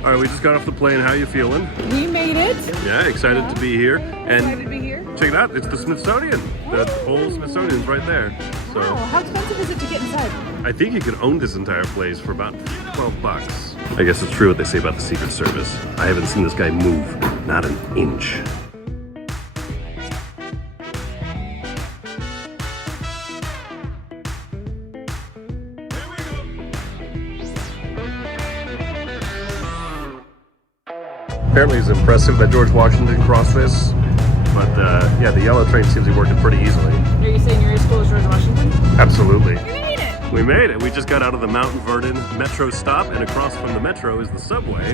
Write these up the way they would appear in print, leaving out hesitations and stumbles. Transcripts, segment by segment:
All right, we just got off the plane. How you feeling? We made it. Yeah, excited to be here. And Excited to be here. check it out, it's the Smithsonian. The whole Smithsonian's right there. So Wow, how expensive is it to get inside? I think you could own this entire place for about 12 bucks. I guess it's true what they say about the Secret Service. I haven't seen this guy move, not an inch. Apparently it's impressive that George Washington crossed this, but yeah, the yellow train seems to be working pretty easily. Are you saying your school is George Washington? Absolutely. We made it! We made it. We just got out of the Mount Vernon metro stop, and across from the metro is the subway.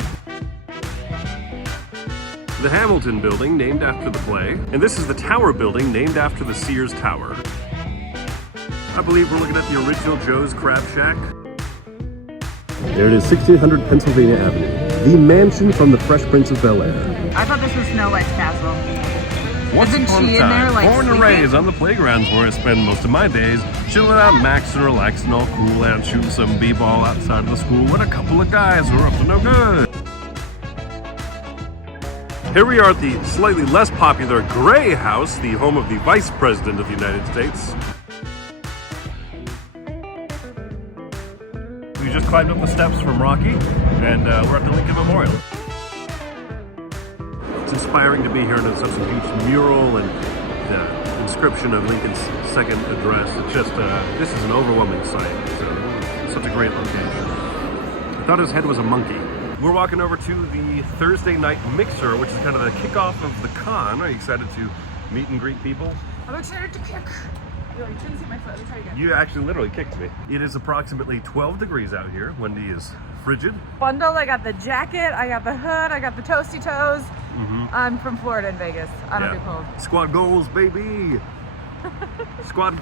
The Hamilton building, named after the play, and this is the Tower building, named after the Sears Tower. I believe we're looking at the original Joe's Crab Shack. There it is, 1600 Pennsylvania Avenue, the mansion from the Fresh Prince of Bel-Air. I thought this was Snow White's castle. Once Isn't upon she a in there, time, like, born and sleeping? raised on the playgrounds where I spend most of my days, chilling out, maxing, relaxing, all cool, and shooting some b-ball outside of the school with a couple of guys who are up to no good. Here we are at the slightly less popular Gray House, the home of the Vice President of the United States. We just climbed up the steps from Rocky, and we're at the Lincoln Memorial. It's inspiring to be here and it's such a huge mural and the inscription of Lincoln's second address. It's just, this is an overwhelming sight. So, such a great location. I thought his head was a monkey. We're walking over to the Thursday night mixer, which is kind of the kickoff of the con. Are you excited to meet and greet people? I'm excited to kick. Yo, you shouldn't see my foot. Let me try again. You actually literally kicked me. It is approximately 12 degrees out here. Wendy is frigid. Bundled, I got the jacket, I got the hood, I got the toasty toes. I'm from Florida and Vegas. I don't do cold. Squad goals, baby. Squad.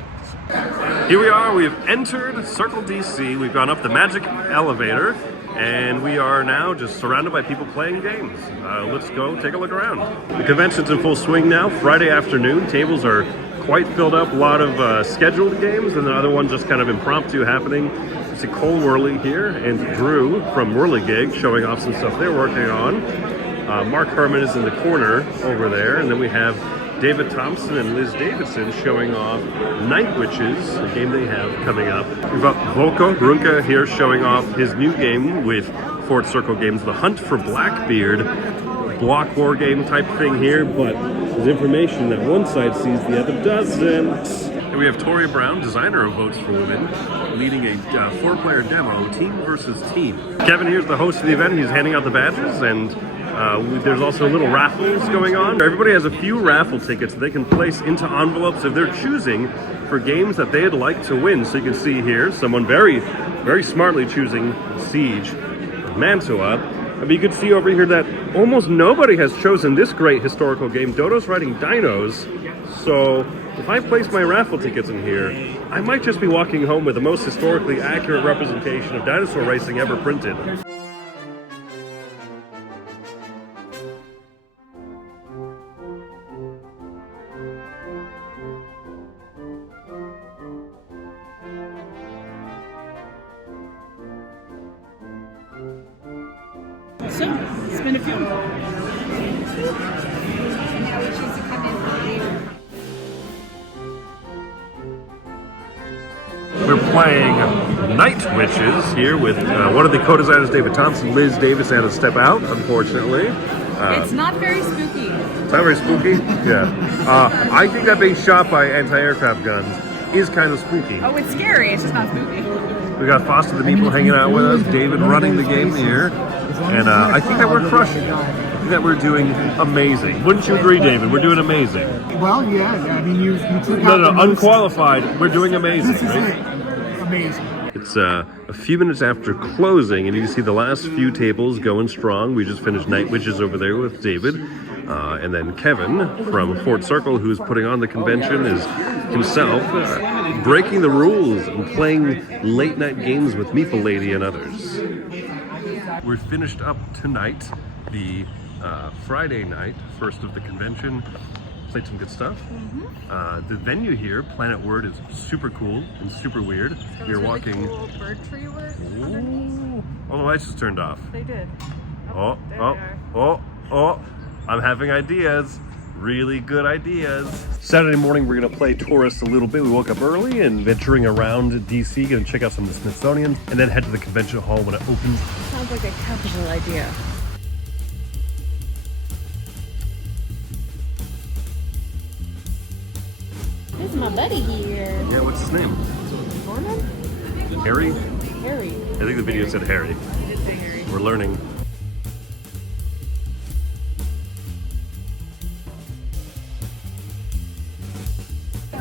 Here we are. We have entered Circle D.C. We've gone up the magic elevator, and we are now just surrounded by people playing games. Let's go take a look around. The convention's in full swing now. Friday afternoon. Tables are quite filled up. A lot of scheduled games, and the other one just kind of impromptu happening. You see Cole Worley here and Drew from Whirligig showing off some stuff they're working on. Mark Herman is in the corner over there, and then we have David Thompson and Liz Davidson showing off Night Witches, a game they have coming up. We've got Volko Brunke here showing off his new game with Fort Circle Games, The Hunt for Blackbeard. Block war game type thing here, but there's information that one side sees, the other doesn't. And we have Tori Brown, designer of Votes for Women, leading a 4-player demo, team versus team. Kevin here's the host of the event. He's handing out the badges, and there's also little raffles going on. Everybody has a few raffle tickets that they can place into envelopes of their choosing for games that they'd like to win. So you can see here, someone very, very smartly choosing Siege of Mantua. But you can see over here that almost nobody has chosen this great historical game. Dodo's riding dinos. So if I place my raffle tickets in here, I might just be walking home with the most historically accurate representation of dinosaur racing ever printed. So, spin a few. We're playing Night Witches here with one of the co-designers, David Thompson. Liz Davis had to step out, unfortunately. It's not very spooky. It's not very spooky? Yeah. I think that being shot by anti-aircraft guns is kind of spooky. Oh, it's scary. It's just not spooky. We got Foster the Meeple hanging out with us, David running the game here, and I think that we're crushing it. I think that we're doing amazing. Wouldn't you agree, David? We're doing amazing. Well, yeah. I mean, you took No, out the unqualified. We're doing amazing, This is right? it. Amazing. It's a few minutes after closing, and you can see the last few tables going strong. We just finished Night Witches over there with David. And then Kevin from Fort Circle, who's putting on the convention, is himself breaking the rules and playing late night games with Meeple Lady and others. We're finished up tonight, the Friday night, first of the convention. Played some good stuff. The venue here, Planet Word, is super cool and super weird. You're Really walking. cool bird tree work. Ooh, all the lights just turned off. They did. Oh, There oh, we are. oh, oh. I'm having ideas. Really good ideas. Saturday morning, we're gonna play tourist a little bit. We woke up early and venturing around DC, gonna check out some of the Smithsonian, and then head to the convention hall when it opens. Sounds like a capital idea. This is my buddy here. Yeah, what's his name? Norman? Harry? Harry. I think the video said Harry. I did say Harry. We're learning.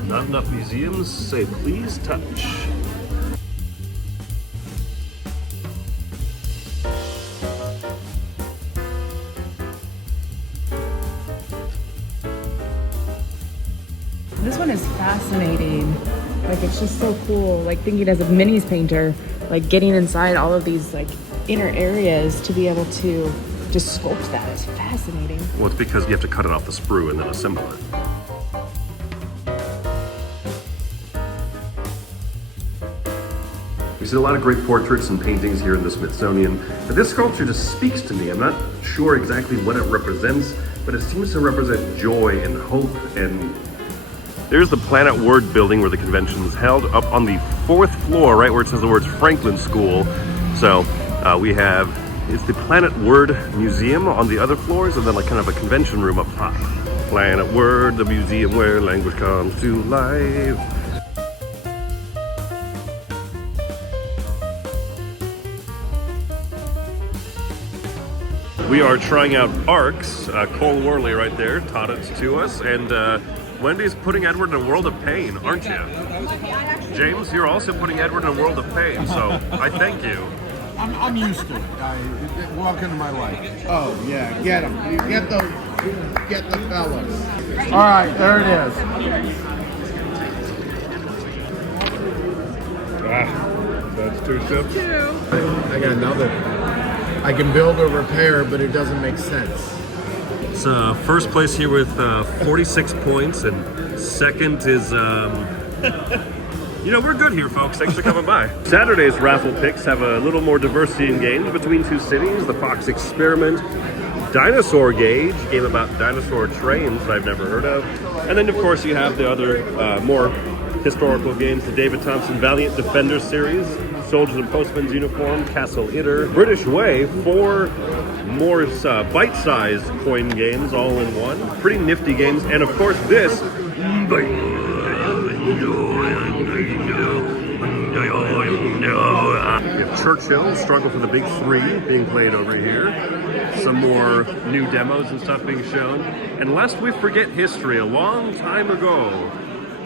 Not enough museums say please touch. This one is fascinating. Like, it's just so cool. Like, thinking as a minis painter, like getting inside all of these like inner areas to be able to just sculpt that. It's fascinating. Well, it's because you have to cut it off the sprue and then assemble it. We've seen a lot of great portraits and paintings here in the Smithsonian, but this sculpture just speaks to me. I'm not sure exactly what it represents, but it seems to represent joy and hope. And there's the Planet Word building where the convention is held, up on the 4th floor, right where it says the words Franklin School. So we have, it's the Planet Word Museum on the other floors, and then like kind of a convention room up top. Planet Word, the museum where language comes to life. We are trying out arcs. Cole Worley right there taught it to us, and Wendy's putting Edward in a world of pain, aren't you? James, you're also putting Edward in a world of pain, so I thank you. I'm used to it. Welcome to my life. Oh yeah, get them. Get the fellas. All right, there it is. That's 2 ships. I got another. I can build or repair, but it doesn't make sense. It's first place here with 46 points, and second is, you know, we're good here, folks. Thanks for coming by. Saturday's raffle picks have a little more diversity in games between two cities. The Fox Experiment, Dinosaur Gauge, game about dinosaur trains that I've never heard of. And then, of course, you have the other more historical games, the David Thompson Valiant Defender series, Soldiers and Postmen's Uniform, Castle Itter, British Way, 4 more bite-sized coin games all in one. Pretty nifty games. And, of course, this... We have Churchill, Struggle for the Big Three, being played over here. Some more new demos and stuff being shown. And lest we forget history, a long time ago,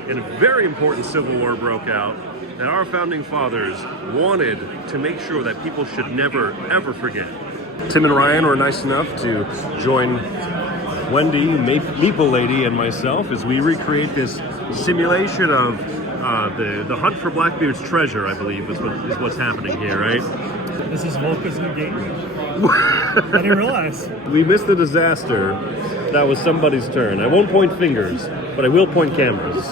and a very important civil war broke out, and our founding fathers wanted to make sure that people should never, ever forget. Tim and Ryan were nice enough to join Wendy, Meeple Lady, and myself as we recreate this simulation of the hunt for Blackbeard's treasure, I believe, is what's happening here, right? This is Volka's new game. I didn't realize. We missed the disaster. That was somebody's turn. I won't point fingers, but I will point cameras.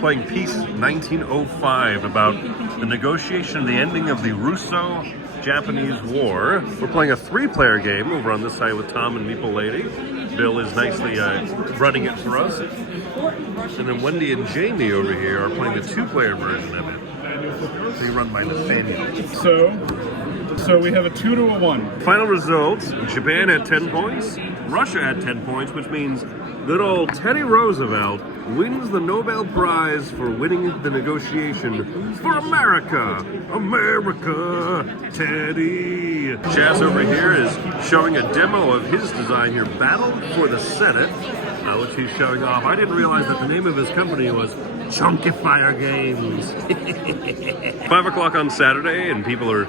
Playing Peace 1905, about the negotiation and the ending of the Russo-Japanese War. We're playing a 3-player game over on this side with Tom and Meeple Lady. Bill is nicely running it for us. And then Wendy and Jamie over here are playing the 2-player version of it. They run by Nathaniel. So we have a 2 to a 1. Final results, Japan had 10 points, Russia had 10 points, which means good old Teddy Roosevelt wins the Nobel Prize for winning the negotiation for America. America, Teddy. Chaz over here is showing a demo of his design here, Battle for the Senate, which he's showing off. I didn't realize that the name of his company was Chunky Fire Games. 5 o'clock on Saturday, and people are,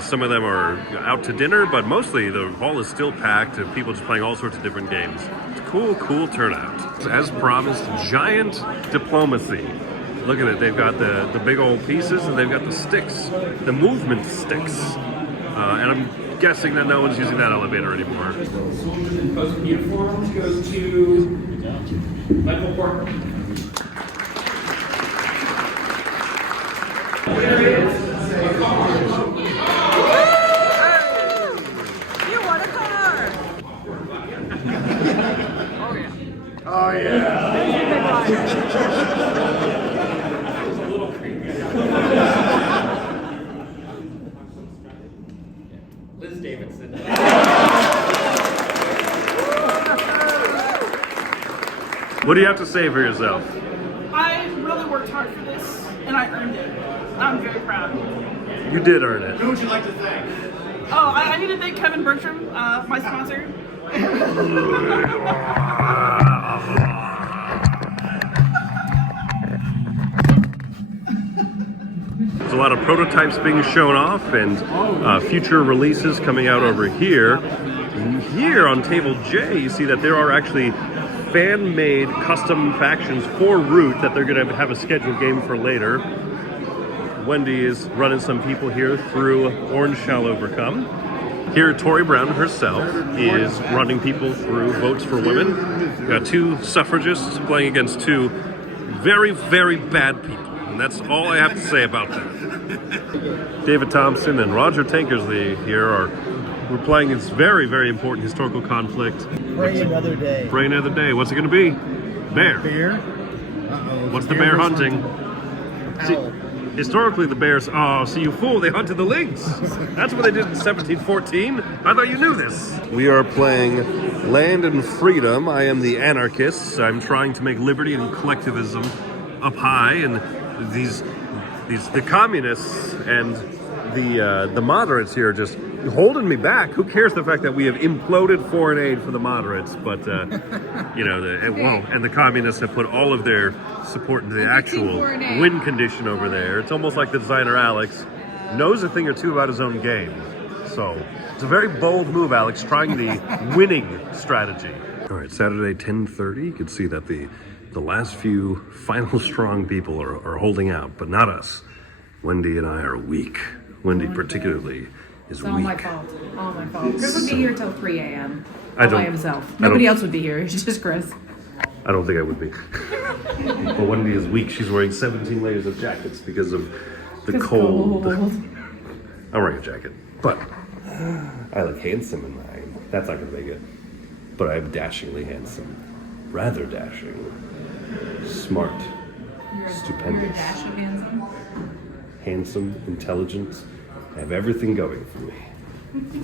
some of them are out to dinner, but mostly the hall is still packed and people just playing all sorts of different games. It's a cool turnout. As promised, giant diplomacy. Look at it, they've got the big old pieces and they've got the sticks, the movement sticks. And I'm guessing that no one's using that elevator anymore. Post uniforms goes to Michael Portman. There is a car. You won a Oh yeah. It's a little creepy. Liz Davidson. What do you have to say for yourself? I really worked hard for this, and I earned it. I'm very proud. You did earn it. Who would you like to thank? Oh, I need to thank Kevin Bertram, my sponsor. There's a lot of prototypes being shown off and future releases coming out over here. And here on table J, you see that there are actually fan-made custom factions for Root that they're going to have a scheduled game for later. Wendy is running some people here through Orange Shall Overcome. Here, Tori Brown herself is running people through Votes for Women. We've got two suffragists playing against two very, very bad people. And that's all I have to say about that. David Thompson and Roger Tankersley here we're playing this very, very important historical conflict. Pray another day. Pray another day. What's it going to be? Bear. Bear? Uh-oh. What's the bear hunting? See, Owl. historically, the bears. Oh, see, you fool! They hunted the lynx. That's what they did in 1714. I thought you knew this. We are playing Land and Freedom. I am the anarchist. I'm trying to make liberty and collectivism up high, and the communists and the moderates here are just holding me back. Who cares the fact that we have imploded foreign aid for the moderates, but and the communists have put all of their support into the actual win condition over there. It's almost like the designer Alex knows a thing or two about his own game. So it's a very bold move, Alex, trying the winning strategy. All right, Saturday 10:30. You can see that the last few final strong people are holding out, but not us. Wendy and I are weak. Wendy particularly is weak. All my fault. All my fault. Chris would be here till 3 a.m. I by himself. Nobody else would be here. It's just Chris. I don't think I would be. But Wendy is weak. She's wearing 17 layers of jackets because of the cold. I'm wearing a jacket, but I look handsome in mine. That's not going to make it. But I'm dashingly handsome. Rather dashing. Smart. Stupendous. You're dashing handsome. Handsome, intelligent. I have everything going for me.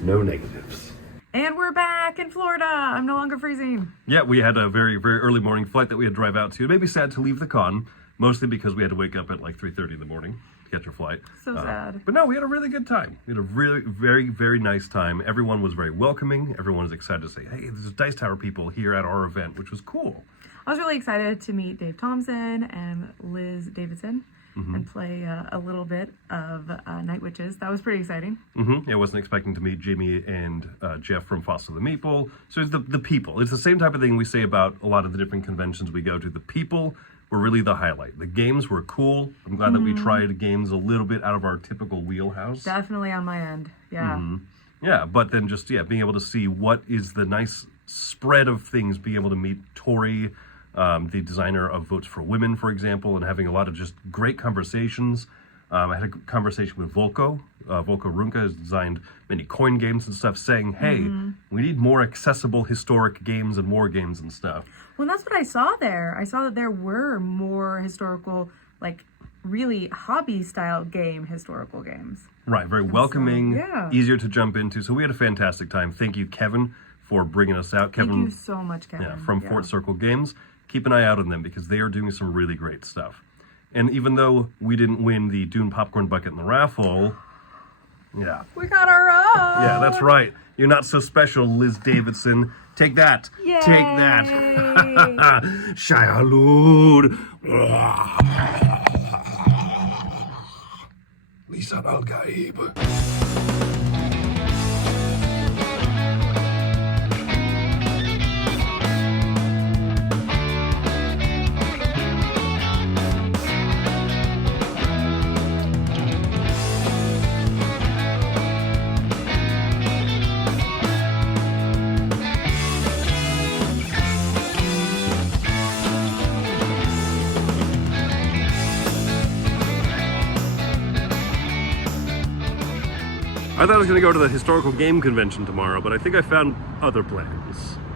No negatives. And we're back in Florida. I'm no longer freezing. Yeah, we had a very, very early morning flight that we had to drive out to. It made me sad to leave the con, mostly because we had to wake up at like 3:30 in the morning to catch our flight. So sad. But no, we had a really good time. We had a really, very, very nice time. Everyone was very welcoming. Everyone was excited to say, hey, there's Dice Tower people here at our event, which was cool. I was really excited to meet Dave Thompson and Liz Davidson and play a little bit of Night Witches. That was pretty exciting. Yeah, I wasn't expecting to meet Jamie and Jeff from Foster the Meeple. So it's the people. It's the same type of thing we say about a lot of the different conventions we go to. The people were really the highlight. The games were cool. I'm glad that we tried games a little bit out of our typical wheelhouse. Definitely on my end. Yeah. Yeah, but then just, being able to see what is the nice spread of things, being able to meet Tori, the designer of Votes for Women, for example, and having a lot of just great conversations. I had a conversation with Volko. Volko Runka has designed many coin games and stuff, saying, hey, we need more accessible historic games and war games and stuff. Well, that's what I saw there. I saw that there were more historical, like, really hobby-style historical games. Right, very welcoming, yeah. Easier to jump into. So we had a fantastic time. Thank you, Kevin, for bringing us out. Kevin, Thank you so much, Kevin. From Fort Circle Games. Keep an eye out on them because they are doing some really great stuff. And even though we didn't win the Dune popcorn bucket in the raffle, we got our own. Yeah, that's right. You're not so special, Liz Davidson. Take that. Yay. Take that. Shayalud. Lisa Al-Gaib. I thought I was going to go to the historical game convention tomorrow, but I think I found other plans.